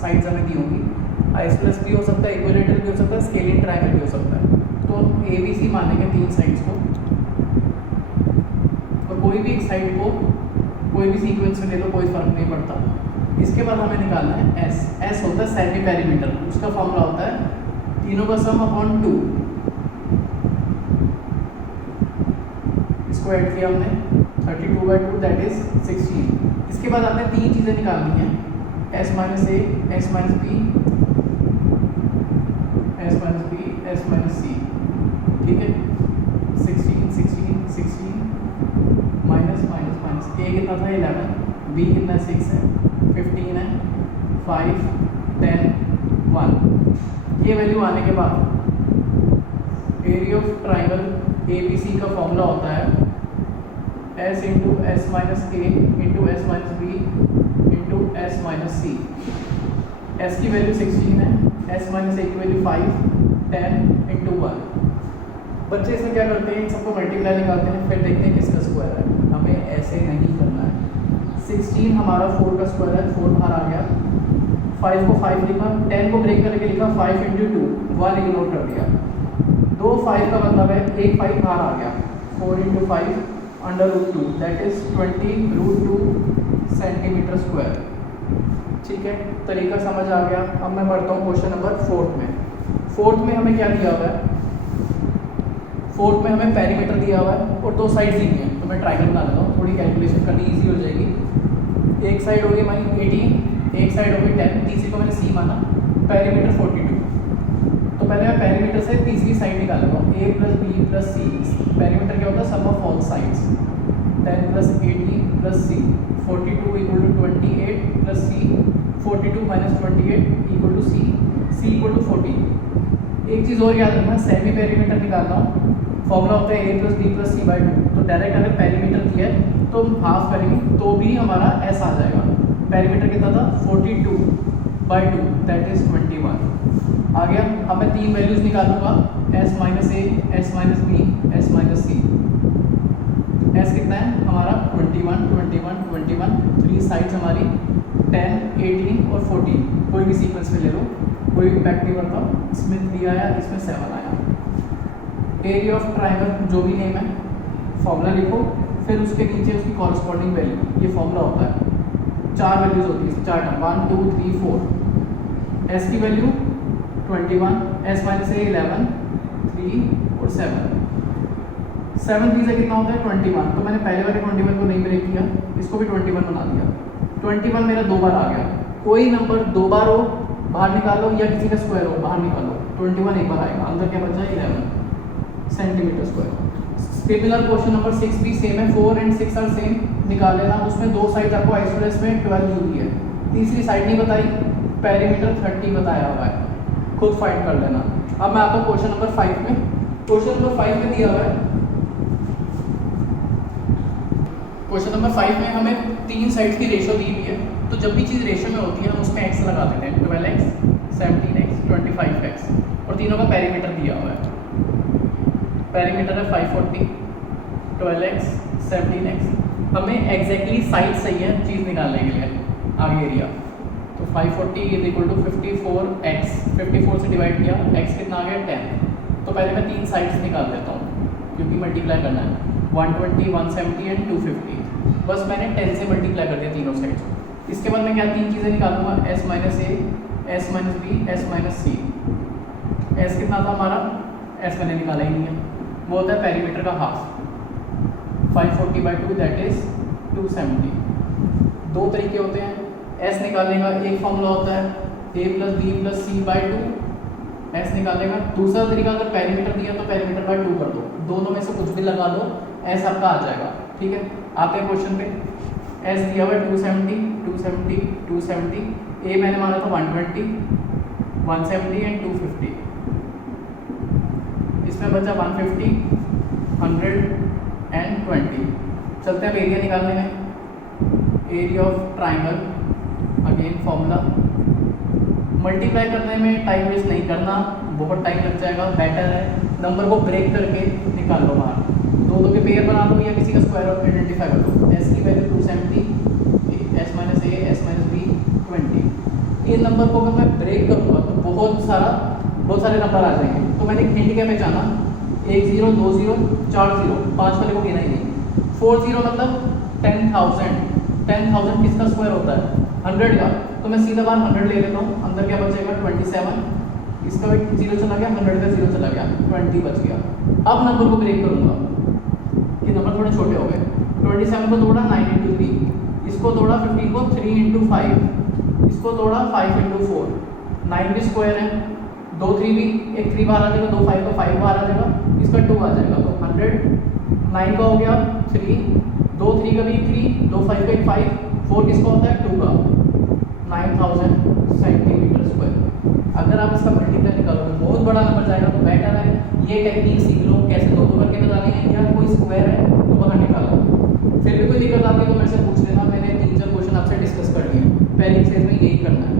Sides हमें दी होंगी। Ice plus B हो सकता है, इक्विलेटरल भी हो सकता है, स्केलिंग ट्रायंगल भी हो सकता है। तो ए बी सी मानेंगे तीन साइड्स को, और कोई भी एक साइड को कोई भी सीक्वेंस में ले लो, कोई फर्क नहीं पड़ता। इसके बाद हमें निकालना है एस। एस होता है सेमी पेरीमीटर, उसका फॉर्मूला होता है तीनों का सम अपॉन 2। इसको ऐड किया हमने 32/2 दैट इज 16। इसके बाद आपने तीन चीज़ें निकालनी है, S minus A, S minus B, S minus B, S minus C. ठीक है, 16 16 16 माइनस माइनस माइनस। ए कितना था 11, बी कितना 6 है, 15 है, 5 10 1। ये वैल्यू आने के बाद area of triangle A B C का फॉर्मूला होता है S into S minus A into S minus B into S minus C. S की वैल्यू 16 है, एस माइनस ए की वैल्यू 5 10 इंटू 1। बच्चे इसे क्या करते हैं, इन सबको मल्टीप्लाई निकालते हैं, फिर देखते हैं किसका स्क्वायर है। हमें ऐसे नहीं करना है। 16 हमारा 4 का स्क्वायर है, 4 बाहर आ गया, 5 को 5 लिखा, 10 को ब्रेक करके लिखा 5 इंटू 2, 1 इग्नोर कर दिया। 2 5 का मतलब है एक 5 बाहर आ गया, 4 into 5 under root 2 that is 20√2 centimetre square. ठीक है, तरीका समझ आ गया। अब मैं बढ़ता हूँ क्वेश्चन नंबर 4 में। 4 में हमें क्या दिया हुआ है, 4 में हमें पेरीमीटर दिया हुआ है और दो साइड दी हुई हैं। तो मैं ट्राइंगल बना लेता हूँ, थोड़ी कैलकुलेशन करनी ईजी हो जाएगी। एक साइड होगी हमारी 18, एक साइड होगी 10, तीसरी को मैंने सी माना, पेरीमीटर 42। तो पहले मैं पेरीमीटर से तीसरी साइड निकालूंगा, a plus B plus C. Perimeter क्या होता है, sum of all sides. 10 plus 18 plus C, 42 equal to 28 plus C, 42 minus 28 equal to C equal to 40। एक चीज़ और याद रखना, सेमी पेरीमीटर निकालना हूँ, फॉर्मूला होता है a plus B plus C by 2। तो डायरेक्ट अगर पेरीमीटर दिया है तो हम हाफ करेंगे तो भी हमारा एस आ जाएगा। पेरीमीटर कितना था 42/2 दैट इज 21 आ गया। अब मैं तीन वैल्यूज निकालूंगा, S minus A, S minus B, S minus C. S कितना है हमारा 21 21 21, थ्री साइड्स हमारी 10 18 और 14। कोई भी सीक्वेंस में ले लो, कोई इम्पैक्ट नहीं पड़ता। इसमें 3 आया, इसमें 7 आया। एरिया ऑफ ट्राइंगल जो भी नेम है, फॉर्मूला लिखो, फिर उसके नीचे उसकी कॉरस्पॉन्डिंग वैल्यू। ये फॉर्मूला होता है, 4 वैल्यूज होती है, 4 टर्म 1 2 3 4। एस की वैल्यू 21, एस माइनस ए 11, 3 और 7। 7 3 से कितना होता है 21। तो मैंने पहले वाले 21 को नहीं ब्रेक किया, इसको भी 21 बना दिया। 21 मेरा 2 बार आ गया। कोई नंबर 2 बार हो बाहर निकालो, या किसी का स्क्वायर हो बाहर निकालो, 21 एक बार आएगा, अंदर क्या बचा 11 centimetre square. Similar question number 6 भी सेम है, 4 एंड 6 आर सेम। निकाल लेना, उसमें दो साइड आपको आइसोलेस में 12 दी हुई है, तीसरी साइड नहीं बताई, पेरीमीटर 30 बताया हुआ है, खुद फाइंड कर लेना। अब मैं आता हूँ क्वेश्चन नंबर 5 में। क्वेश्चन नंबर 5 में दिया हुआ है, क्वेश्चन नंबर 5 में हमें तीन साइड्स की रेशो दी हुई है। तो जब भी चीज़ रेशो में होती है हम उसमें एक्स लगा देते हैं, 12x 17x 25x, और तीनों का पेरीमीटर दिया हुआ है। पेरीमीटर है 540, 12x 17x। हमें एग्जैक्टली साइड सही है चीज़ निकालने के लिए, आगे एरिया। तो 540 इज इक्वल टू 54x, 54 से डिवाइड किया, x कितना आ गया 10। तो पहले मैं तीन साइड्स निकाल देता हूँ क्योंकि मल्टीप्लाई करना है, 120 170 एंड 250। बस मैंने 10 से मल्टीप्लाई कर दिया तीनों साइड्स। इसके बाद मैं क्या तीन चीज़ें निकालूंगा, s minus A, S minus B, S minus C. S कितना था हमारा, एस मैंने निकाला ही नहीं है, वो होता है पेरीमीटर का हाफ, 540/2 दैट इज 270। दो तरीके होते हैं एस निकालने का, एक फॉर्मूला होता है a plus B plus C by 2 S निकालने का। दूसरा तरीका, अगर पेरीमीटर दिया तो पेरीमीटर बाई 2 कर दो, दोनों में से कुछ भी लगा दो, एस आपका आ जाएगा। ठीक है, आते हैं क्वेश्चन पे। एस दिया हुआ है 270 270 270, ए मैंने माना था 120 170 एंड 250। इसमें बचा 150 100 एंड 20। चलते हैं अब एरिया निकालने में। Area of triangle, again formula. Multiply करने में टाइम वेस्ट नहीं करना, बहुत टाइम लग जाएगा, बेटर है नंबर को ब्रेक करके निकाल लो बाहर, दो के पेयर बना लो या किसी का स्क्वायर ऑफ आइडेंटिफाई कर लो। एस की value 270, S minus A, S minus B 20। In number को अगर मैं ब्रेक करूँगा तो बहुत सारे नंबर आ जाएंगे। तो मैंने एक हिंट क्या पहचाना, 1 0 2 0 4 0, 5 वाले को गिना ही नहीं। 4 0 मतलब 10,000। 10,000 किसका स्क्वायर होता है? 100 का। तो मैं सीधा बार 100 ले लेता हूँ, अंदर क्या बचेगा 27, इसका भी 0 चला गया, 100 का 0 चला गया, 20 बच गया। अब नंबर को ब्रेक करूँगा, ये नंबर थोड़े छोटे हो गए। 27 को तोड़ा 9 × 3, इसको तोड़ा 15 को 3 × 5, इसको तोड़ा 5 × 4, 9 भी स्क्वायर है, 2 3 भी, एक 3 बाहर आ जाएगा, 2 5 का 5 बाहर आ जाएगा, इसका 2 आ जाएगा। तो 100, 9 का हो गया 3, 2 3 का भी 3, 2 5 का 5, 4 किसका होता है 2 का, 9000 सेंटीमीटर स्क्वायर। अगर आप इसका मल्टीप्लाई निकालोगे बहुत बड़ा नंबर जाएगा, तो बेटर है ये टेक्निक सीख लो, कैसे दो करके बताने हैं, या कोई स्क्वायर है तो बाहर निकालो। फिर भी कोई दिक्कत आती है तो मेरे से पूछ लेना, मैंने 3-4 क्वेश्चन आपसे डिस्कस कर लिए, पहली स्टेज में यही करना है।